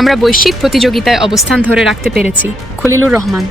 আমরা বৈশ্বিক প্রতিযোগিতায় অবস্থান ধরে রাখতে পেরেছি, খলিলুর রহমান।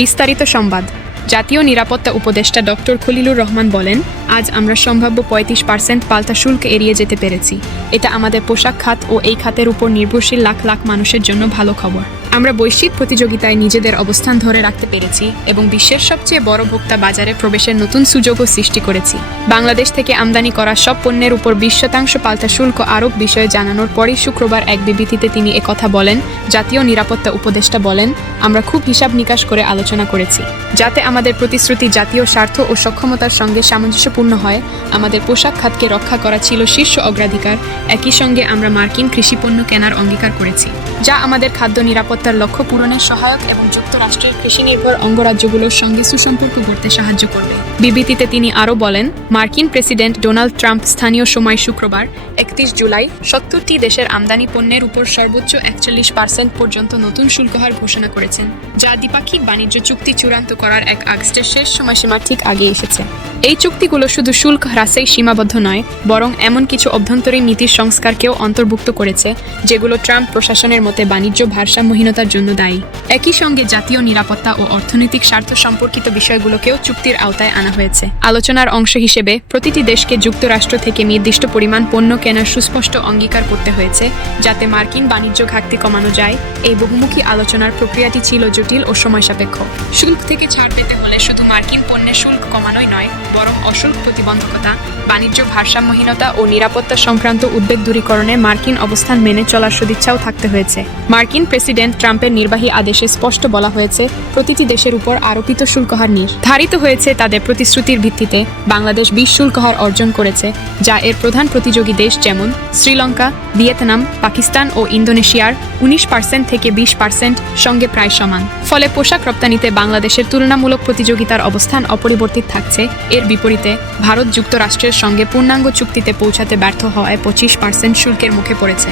বিস্তারিত সংবাদ। জাতীয় নিরাপত্তা উপদেষ্টা ডক্টর খলিলুর রহমান বলেন, আজ আমরা সম্ভাব্য পঁয়ত্রিশ পার্সেন্ট পাল্টা শুল্ক এড়িয়ে যেতে পেরেছি। এটা আমাদের পোশাক খাত ও এই খাতের উপর নির্ভরশীল লাখ লাখ মানুষের জন্য ভালো খবর। আমরা বৈশ্বিক প্রতিযোগিতায় নিজেদের অবস্থান ধরে রাখতে পেরেছি এবং বিশ্বের সবচেয়ে বড় ভোক্তা বাজারে প্রবেশের নতুন সুযোগও সৃষ্টি করেছি। বাংলাদেশ থেকে আমদানি করা সব পণ্যের উপর বিশ শতাংশ পাল্টা শুল্ক আরোপ বিষয়ে জানানোর পরই শুক্রবার এক বিবৃতিতে তিনি একথা বলেন, জাতীয় নিরাপত্তা উপদেষ্টা বলেন, আমরা খুব হিসাব নিকাশ করে আলোচনা করেছি। যাতে আমাদের প্রতিশ্রুতি জাতীয় স্বার্থ ও সক্ষমতার সঙ্গে সামঞ্জস্যপূর্ণ হয়, আমাদের পোশাক খাতকে রক্ষা করা ছিল শীর্ষ অগ্রাধিকার। একই সঙ্গে আমরা মার্কিন কৃষিপণ্য কেনার অঙ্গীকার করেছি। যা আমাদের খাদ্য নিরাপত্তার লক্ষ্য পূরণের সহায়ক এবং যুক্তরাষ্ট্রের কৃষি নির্ভর অঙ্গরাজ্যগুলোর সঙ্গে সুসম্পর্ক গড়তে সাহায্য করবে। বিবৃতিতে তিনি আরও বলেন, মার্কিন প্রেসিডেন্ট ডোনাল্ড ট্রাম্প স্থানীয় সময় শুক্রবার, একত্রিশ জুলাই, সত্তরটি দেশের আমদানি পণ্যের উপর সর্বোচ্চ একচল্লিশ পার্সেন্ট পর্যন্ত নতুন শুল্ক শুল্কহার ঘোষণা করেছেন, যা দ্বিপাক্ষিক বাণিজ্য চুক্তি চূড়ান্ত করার এক আগস্টের শেষ সময়সীমার ঠিক আগে এসেছে। এই চুক্তিগুলো শুধু শুল্ক হ্রাসেই সীমাবদ্ধ নয়, বরং এমন কিছু অভ্যন্তরীণ নীতির সংস্কারকেও অন্তর্ভুক্ত করেছে, যেগুলো ট্রাম্প প্রশাসনের মতে বাণিজ্য ভারসাম্যহীনতার জন্য দায়ী। একই সঙ্গে জাতীয় নিরাপত্তা ও অর্থনৈতিক স্বার্থ সম্পর্কিত বিষয়গুলোকেও চুক্তির আওতায় আনা হয়েছে। আলোচনার অংশ হিসেবে প্রতিটি দেশকে যুক্তরাষ্ট্র থেকে নির্দিষ্ট পরিমাণ পণ্য কেনার সুস্পষ্ট অঙ্গীকার করতে হয়েছে, যাতে মার্কিন বাণিজ্য ঘাটতি কমানো যায়। এই বহুমুখী আলোচনার প্রক্রিয়াটি ছিল জটিল ও সময় সাপেক্ষ শুল্ক থেকে ছাড় পেতে হলে শুধু মার্কিন পণ্যের শুল্ক কমানোই নয়, বরং অশুল্ক প্রতিবন্ধকতা, বাণিজ্য ভারসাম্যহীনতা ও নিরাপত্তা সংক্রান্ত উদ্বেগ দূরীকরণে মার্কিন অবস্থান মেনে চলার সদিচ্ছাও থাকতে হয়েছে। মার্কিন প্রেসিডেন্ট ট্রাম্পের নির্বাহী আদেশে স্পষ্ট বলা হয়েছে, প্রতিটি দেশের উপর আরোপিত শুল্কহার নির্ধারিত হয়েছে তাদের প্রতিশ্রুতির ভিত্তিতে বাংলাদেশ বিশ শুল্কহার অর্জন করেছে, যা এর প্রধান প্রতিযোগী দেশ যেমন শ্রীলঙ্কা, ভিয়েতনাম, পাকিস্তান ও ইন্দোনেশিয়ার উনিশ পার্সেন্ট থেকে বিশ পার্সেন্ট সঙ্গে প্রায় সমান। ফলে পোশাক রপ্তানিতে বাংলাদেশের তুলনামূলক প্রতিযোগিতার অবস্থান অপরিবর্তিত থাকছে। এর বিপরীতে, ভারত যুক্তরাষ্ট্রের সঙ্গে পূর্ণাঙ্গ চুক্তিতে পৌঁছাতে ব্যর্থ হওয়ায় পঁচিশ পার্সেন্ট শুল্কের মুখে পড়েছে।